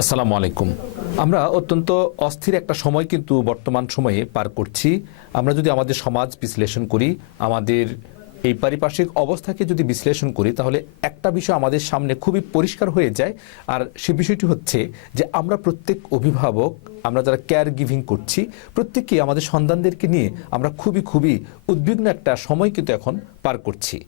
আসসালামু আলাইকুম। আমরা অত্যন্ত অস্থির একটা সময় কিন্তু বর্তমান সময়ে পার করছি। আমরা যদি আমাদের সমাজ বিশ্লেষণ করি, আমাদের এই পারিপার্শ্বিক অবস্থাকে যদি বিশ্লেষণ করি, তাহলে একটা বিষয় আমাদের সামনে খুবই পরিষ্কার হয়ে যায়। আর সে বিষয়টি হচ্ছে যে আমরা প্রত্যেক অভিভাবক, আমরা যারা কেয়ার গিভিং করছি, প্রত্যেকেই আমাদের সন্তানদেরকে নিয়ে আমরা খুবই উদ্বিগ্ন একটা সময় কিন্তু এখন পার করছি।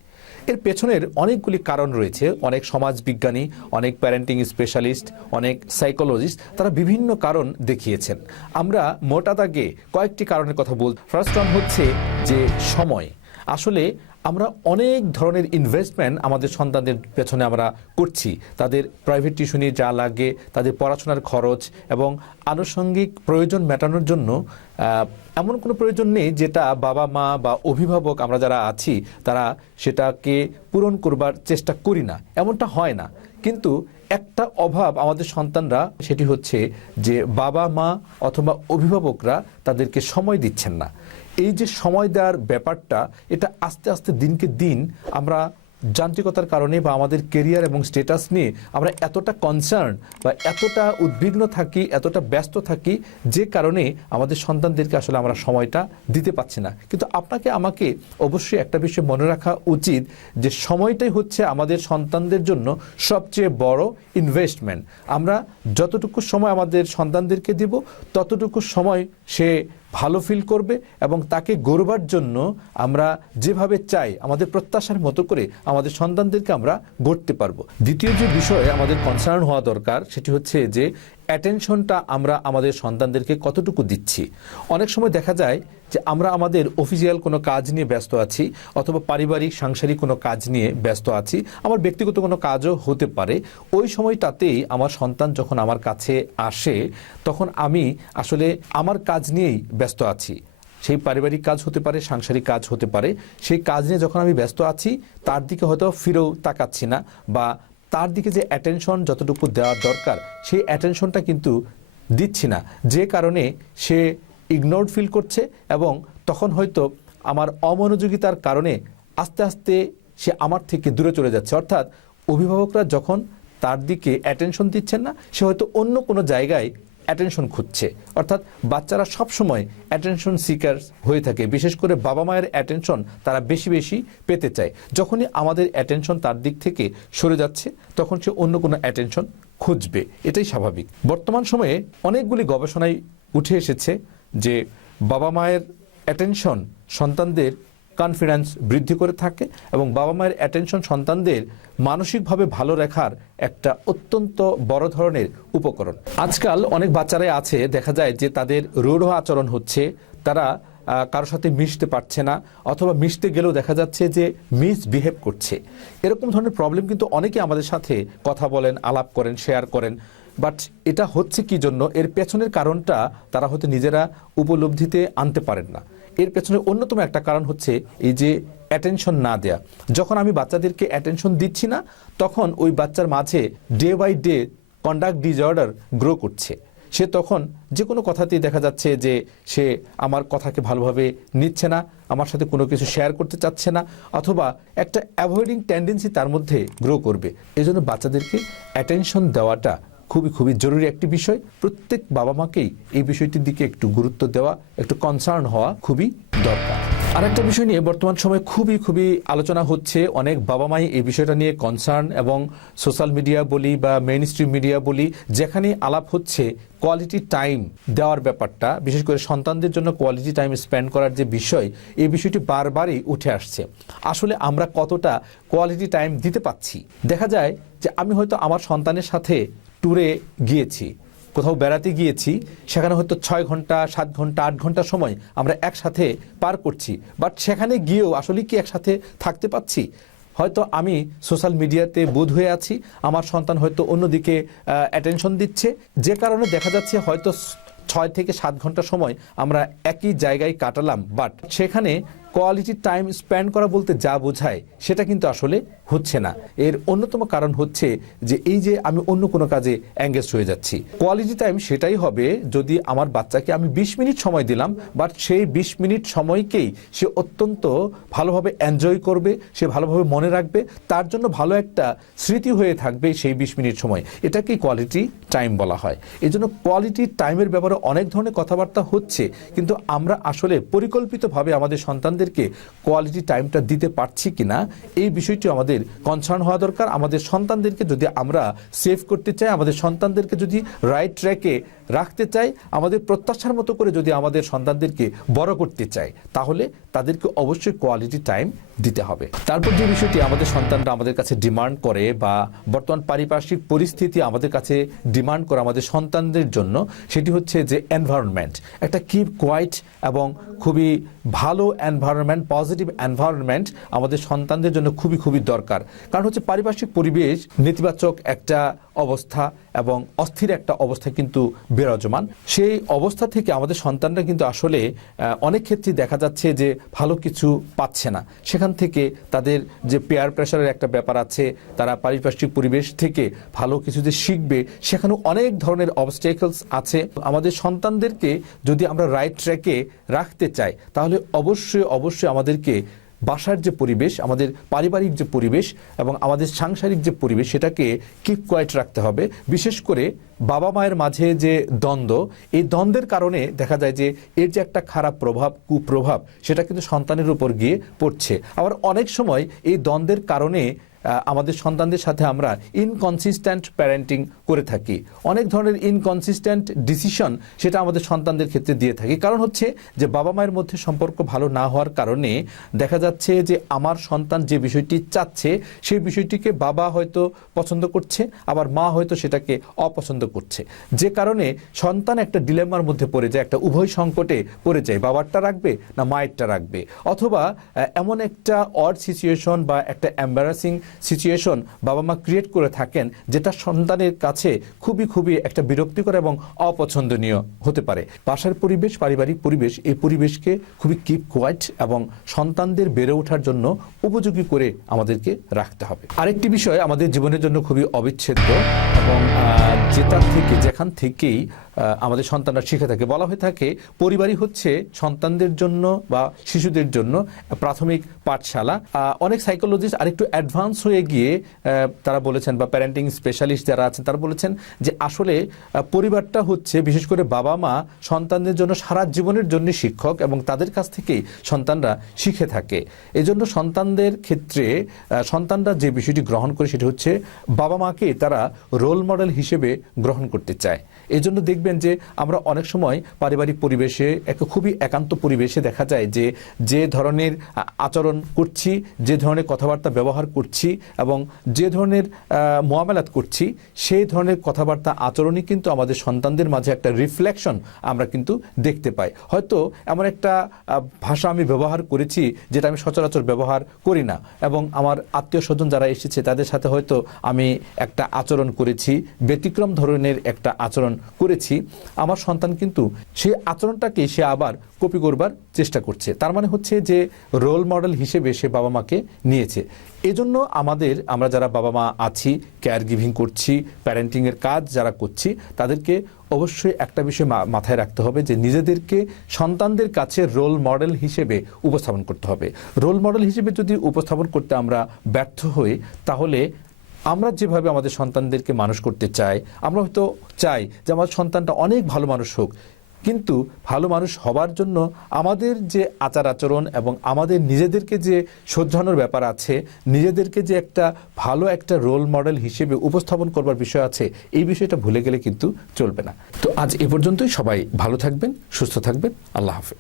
এর পেছনের অনেকগুলি কারণ রয়েছে। অনেক সমাজবিজ্ঞানী, অনেক প্যারেন্টিং স্পেশালিস্ট, অনেক সাইকোলজিস্ট তারা বিভিন্ন কারণ দেখিয়েছেন। আমরা মোটা দাগে কয়েকটি কারণের কথা বল। ফার্স্ট ওয়ান হচ্ছে যে সময়। আসলে আমরা অনেক ধরনের ইনভেস্টমেন্ট আমাদের সন্তানদের পেছনে আমরা করছি। তাদের প্রাইভেট টিউশনি যা লাগে, তাদের পড়াশোনার খরচ এবং আনুষঙ্গিক প্রয়োজন মেটানোর জন্য এমন কোনো প্রয়োজন নেই যেটা বাবা মা বা অভিভাবক আমরা যারা আছি তারা সেটাকে পূরণ করবার চেষ্টা করি না, এমনটা হয় না। কিন্তু একটা অভাব আমাদের সন্তানরা, সেটি হচ্ছে যে বাবা মা অথবা অভিভাবকরা তাদেরকে সময় দিচ্ছেন না। এই যে সময় দেওয়ার ব্যাপারটা, এটা আস্তে আস্তে দিনকে দিন আমরা যান্ত্রিকতার কারণে বা আমাদের কেরিয়ার এবং স্ট্যাটাস নিয়ে আমরা এতটা কনসার্ন বা এতটা উদ্বিগ্ন থাকি, এতটা ব্যস্ত থাকি, যে কারণে আমাদের সন্তানদেরকে আসলে আমরা সময়টা দিতে পারছি না। কিন্তু আপনাকে আমাকে অবশ্যই একটা বিষয় মনে রাখা উচিত যে সময়টাই হচ্ছে আমাদের সন্তানদের জন্য সবচেয়ে বড় ইনভেস্টমেন্ট। আমরা যতটুকু সময় আমাদের সন্তানদেরকে দিব, ততটুকু সময় সে ভালো ফিল করবে এবং তাকে গড়বার জন্য আমরা যেভাবে চাই আমাদের প্রত্যাশার মতো করে আমাদের সন্তানদেরকে আমরা গড়তে পারবো। দ্বিতীয় যে বিষয়ে আমাদের কনসার্ন হওয়া দরকার, সেটি হচ্ছে যে অ্যাটেনশনটা আমরা আমাদের সন্তানদেরকে কতটুকু দিচ্ছি। অনেক সময় দেখা যায় যে আমরা আমাদের অফিসিয়াল কোনো কাজ নিয়ে ব্যস্ত আছি, অথবা পারিবারিক সাংসারিক কোনো কাজ নিয়ে ব্যস্ত আছি, আমার ব্যক্তিগত কোনো কাজও হতে পারে। ওই সময়টাতেই আমার সন্তান যখন আমার কাছে আসে, তখন আমি আসলে আমার কাজ নিয়েই ব্যস্ত আছি। সেই পারিবারিক কাজ হতে পারে, সাংসারিক কাজ হতে পারে। সেই কাজ নিয়ে যখন আমি ব্যস্ত আছি, তার দিকে হয়তো ফিরেও তাকাচ্ছি না, বা তার দিকে যে অ্যাটেনশন যতটুকু দেওয়া দরকার সেই অ্যাটেনশনটা কিন্তু দিচ্ছি না, যে কারণে সে ইগনোরড ফিল করছে এবং তখন হয়তো আমার অমনোযোগিতার কারণে আস্তে আস্তে সে আমার থেকে দূরে চলে যাচ্ছে। অর্থাৎ অভিভাবকরা যখন তার দিকে অ্যাটেনশন দিচ্ছেন না, সে হয়তো অন্য কোনো জায়গায় অ্যাটেনশন খুঁজছে। অর্থাৎ বাচ্চারা সবসময় অ্যাটেনশন সিকার হয়ে থাকে। বিশেষ করে বাবা মায়ের অ্যাটেনশন তারা বেশি পেতে চায়। যখনই আমাদের অ্যাটেনশন তার দিক থেকে সরে যাচ্ছে, তখন সে অন্য কোনো অ্যাটেনশন খুঁজবে, এটাই স্বাভাবিক। বর্তমান সময়ে অনেকগুলি গবেষণায় উঠে এসেছে যে বাবা মায়ের অ্যাটেনশন সন্তানদের কনফিডেন্স বৃদ্ধি করে থাকে এবং বাবা মায়ের অ্যাটেনশন সন্তানদের মানসিকভাবে ভালো রাখার একটা অত্যন্ত বড় ধরনের উপকরণ। আজকাল অনেক বাচ্চারাই আছে, দেখা যায় যে তাদের রূঢ় আচরণ হচ্ছে, তারা কারোর সাথে মিশতে পারছে না, অথবা মিশতে গেলেও দেখা যাচ্ছে যে মিসবিহেভ করছে। এরকম ধরনের প্রবলেম কিন্তু অনেকে আমাদের সাথে কথা বলেন, আলাপ করেন, শেয়ার করেন। বাট এটা হচ্ছে কি জন্য, এর পেছনের কারণটা তারা হয়তো নিজেরা উপলব্ধিতে আনতে পারেন না। এর পেছনে অন্যতম একটা কারণ হচ্ছে এই যে অ্যাটেনশন না দেয়া। যখন আমি বাচ্চাদেরকে অ্যাটেনশন দিচ্ছি না, তখন ওই বাচ্চার মাঝে day by day conduct disorder grow করছে। সে তখন যে কোনো কথাতেই দেখা যাচ্ছে যে সে আমার কথাকে ভালোভাবে নিচ্ছে না, আমার সাথে কোনো কিছু শেয়ার করতে চাচ্ছে না, অথবা একটা অ্যাভয়েডিং টেন্ডেন্সি তার মধ্যে গ্রো করবে। এই জন্য বাচ্চাদেরকে অ্যাটেনশন দেওয়াটা খুবই জরুরি একটি বিষয়। প্রত্যেক বাবা মাকেই এই বিষয়টির দিকে একটু গুরুত্ব দেওয়া, একটু কনসার্ন হওয়া খুবই দরকার। আর একটা বিষয় নিয়ে বর্তমান সময়ে খুবই আলোচনা হচ্ছে। অনেক বাবা মাই এই বিষয়টা নিয়ে কনসার্ন, এবং সোশ্যাল মিডিয়া বলি বা মেইন স্ট্রিম মিডিয়া বলি, যেখানে আলাপ হচ্ছে কোয়ালিটি টাইম দেওয়ার ব্যাপারটা, বিশেষ করে সন্তানদের জন্য কোয়ালিটি টাইম স্পেন্ড করার যে বিষয়, এই বিষয়টি বারবারই উঠে আসছে। আসলে আমরা কতটা কোয়ালিটি টাইম দিতে পাচ্ছি? দেখা যায় যে আমি হয়তো আমার সন্তানের সাথে ট্যুরে গিয়েছি, কোথাও বেড়াতে গিয়েছি, সেখানে হয়তো 6 ঘন্টা, 7 ঘন্টা, 8 ঘন্টা সময় আমরা একসাথে পার করছি। বাট সেখানে গিয়েও আসলে কি একসাথে থাকতে পাচ্ছি? হয়তো আমি সোশ্যাল মিডিয়াতে বোধ হয়ে আছি, আমার সন্তান হয়তো অন্যদিকে অ্যাটেনশন দিচ্ছে, যে কারণে দেখা যাচ্ছে হয়তো 6 থেকে 7 ঘন্টা সময় আমরা একই জায়গায় কাটালাম, বাট সেখানে কোয়ালিটি টাইম স্পেন্ড করা বলতে যা বোঝায় সেটা কিন্তু আসলে হচ্ছে না। এর অন্যতম কারণ হচ্ছে যে এই যে আমি অন্য কোনো কাজে এঙ্গেজ হয়ে যাচ্ছি। কোয়ালিটি টাইম সেটাই হবে যদি আমার বাচ্চাকে আমি 20 মিনিট সময় দিলাম, বাট সেই 20 মিনিট সময়কেই সে অত্যন্ত ভালোভাবে এনজয় করবে, সে ভালোভাবে মনে রাখবে, তার জন্য ভালো একটা স্মৃতি হয়ে থাকবে সেই 20 মিনিট সময়। এটাকেই কোয়ালিটি টাইম বলা হয়। এই জন্য কোয়ালিটি টাইমের ব্যাপারে অনেক ধরনের কথাবার্তা হচ্ছে, কিন্তু আমরা আসলে পরিকল্পিতভাবে আমাদের সন্তানদেরকে কোয়ালিটি টাইমটা দিতে পারছি কিনা এই বিষয়টি আমাদের কনসার্ন হওয়া দরকার। আমাদের সন্তানদেরকে যদি আমরা সেভ করতে চাই, আমাদের সন্তানদেরকে যদি রাইট ট্র্যাকে রাখতে চাই, আমাদের প্রত্যাশার মতো করে যদি আমাদের সন্তানদেরকে বড় করতে চাই, তাহলে তাদেরকে অবশ্যই কোয়ালিটি টাইম দিতে হবে। তারপর যে বিষয়টি আমাদের সন্তানরা আমাদের কাছে ডিমান্ড করে বা বর্তমান পারিপার্শ্বিক পরিস্থিতি আমাদের কাছে ডিমান্ড করে আমাদের সন্তানদের জন্য, সেটি হচ্ছে যে এনভায়রনমেন্ট, একটা কিপ কোয়াইট এবং খুবই ভালো এনভায়রনমেন্ট, পজিটিভ এনভায়রনমেন্ট আমাদের সন্তানদের জন্য খুবই খুবই দরকার। কারণ হচ্ছে পারিপার্শ্বিক পরিবেশ নেতিবাচক একটা অবস্থা এবং অস্থির একটা অবস্থা কিন্তু বিরাজমান। সেই অবস্থা থেকে আমাদের সন্তানরা কিন্তু আসলে অনেক ক্ষেত্রে দেখা যাচ্ছে যে ভালো কিছু পাচ্ছে না। সেখান থেকে তাদের যে পেয়ার প্রেশারের একটা ব্যাপার আছে, তারা পারিপার্শ্বিক পরিবেশ থেকে ভালো কিছু যে শিখবে, সেখানেও অনেক ধরনের অবস্টেকলস আছে। আমাদের সন্তানদেরকে যদি আমরা রাইট ট্র্যাকে রাখতে চাই, তাহলে অবশ্যই অবশ্যই আমাদেরকে বাসার যে পরিবেশ, আমাদের পারিবারিক যে পরিবেশ এবং আমাদের সাংসারিক যে পরিবেশ, সেটাকে কিপ কোয়াইট রাখতে হবে। বিশেষ করে বাবা মায়ের মাঝে যে দ্বন্দ্ব, এই দ্বন্দ্বের কারণে দেখা যায় যে এর যে একটা খারাপ প্রভাব, কুপ্রভাব, সেটা কিন্তু সন্তানের উপর গিয়ে পড়ছে। আবার অনেক সময় এই দ্বন্দ্বের কারণে আমাদের সন্তানদের সাথে আমরা ইনকনসিস্টেন্ট প্যারেন্টিং করে থাকি, অনেক ধরনের ইনকনসিস্টেন্ট ডিসিশন সেটা আমাদের সন্তানদের ক্ষেত্রে দিয়ে থাকি। কারণ হচ্ছে যে বাবা মায়ের মধ্যে সম্পর্ক ভালো না হওয়ার কারণে দেখা যাচ্ছে যে আমার সন্তান যে বিষয়টি চাচ্ছে সেই বিষয়টিকে বাবা হয়তো পছন্দ করছে, আবার মা হয়তো সেটাকে অপছন্দ করছে, যে কারণে সন্তান একটা ডিলেমার মধ্যে পড়ে যায়, একটা উভয় সংকটে পড়ে যায়, বাবারটা রাখবে না মায়েরটা রাখবে। অথবা এমন একটা অড সিচুয়েশন বা একটা এম্বারাসিং সিচুয়েশন বাবা মা ক্রিয়েট করে থাকেন, যেটা সন্তানের কাছে খুবই খুবই একটা বিরক্তিকর এবং অপছন্দনীয় হতে পারে। বাসার পরিবেশ, পারিবারিক পরিবেশ, এই পরিবেশকে খুবই কিপ কোয়াইট এবং সন্তানদের বেড়ে ওঠার জন্য উপযোগী করে আমাদেরকে রাখতে হবে। আরেকটি বিষয় আমাদের জীবনের জন্য খুবই অবিচ্ছেদ্য এবং যেখান থেকেই আমাদের সন্তানরা শিখে থাকে, বলা হয়ে থাকে পরিবারই হচ্ছে সন্তানদের জন্য বা শিশুদের জন্য প্রাথমিক পাঠশালা। অনেক সাইকোলজিস্ট আরেকটু অ্যাডভান্স হয়ে গিয়ে তারা বলেছেন, বা প্যারেন্টিং স্পেশালিস্ট যারা আছেন তারা বলেছেন যে আসলে পরিবারটা হচ্ছে বিশেষ করে বাবা মা সন্তানদের জন্য সারা জীবনের জন্য শিক্ষক এবং তাদের কাছ থেকেই সন্তানরা শিখে থাকে। এজন্য সন্তানদের ক্ষেত্রে সন্তানরা যে বিষয়টি গ্রহণ করে সেটি হচ্ছে বাবা মাকে তারা রোল মডেল হিসেবে গ্রহণ করতে চায়। এই জন্য দেখবেন যে আমরা অনেক সময় পারিবারিক পরিবেশে একটা খুবই একান্ত পরিবেশে দেখা যায় যে যে ধরনের আচরণ করছি, যে ধরনের কথাবার্তা ব্যবহার করছি এবং যে ধরনের মুআমালাত করছি, সেই ধরনের কথাবার্তা আচরণই কিন্তু আমাদের সন্তানদের মাঝে একটা রিফ্লেকশন আমরা কিন্তু দেখতে পাই। হয়তো এমন একটা ভাষা আমি ব্যবহার করেছি যেটা আমি সচরাচর ব্যবহার করি না, এবং আমার আত্মীয় স্বজন যারা এসেছে তাদের সাথে হয়তো আমি একটা আচরণ করেছি, ব্যতিক্রম ধরনের একটা আচরণ করেছি। আমার সন্তান কিন্তু সেই আচরণটাকে সে আবার কপি করবার চেষ্টা করছে। তার মানে হচ্ছে যে রোল মডেল হিসেবে সে বাবা মাকে নিয়েছে। এজন্য আমরা যারা বাবা মা আছি, কেয়ার গিভিং করছি, প্যারেন্টিংয়ের কাজ যারা করছি, তাদেরকে অবশ্যই একটা বিষয় মাথায় রাখতে হবে যে নিজেদেরকে সন্তানদের কাছে রোল মডেল হিসেবে উপস্থাপন করতে হবে। রোল মডেল হিসেবে যদি উপস্থাপন করতে আমরা ব্যর্থ হই, তাহলে আমরা যেভাবে আমাদের সন্তানদেরকে মানুষ করতে চাই, আমরা হয়তো চাই যে আমার সন্তানটা অনেক ভালো মানুষ হোক, কিন্তু ভালো মানুষ হবার জন্য আমাদের যে আচার আচরণ এবং আমাদের নিজেদেরকে যে শোধরানোর ব্যাপার আছে, নিজেদেরকে যে একটা ভালো একটা রোল মডেল হিসেবে উপস্থাপন করবার বিষয় আছে, এই বিষয়টা ভুলে গেলে কিন্তু চলবে না। তো আজ এ পর্যন্তই। সবাই ভালো থাকবেন, সুস্থ থাকবেন। আল্লাহ হাফেজ।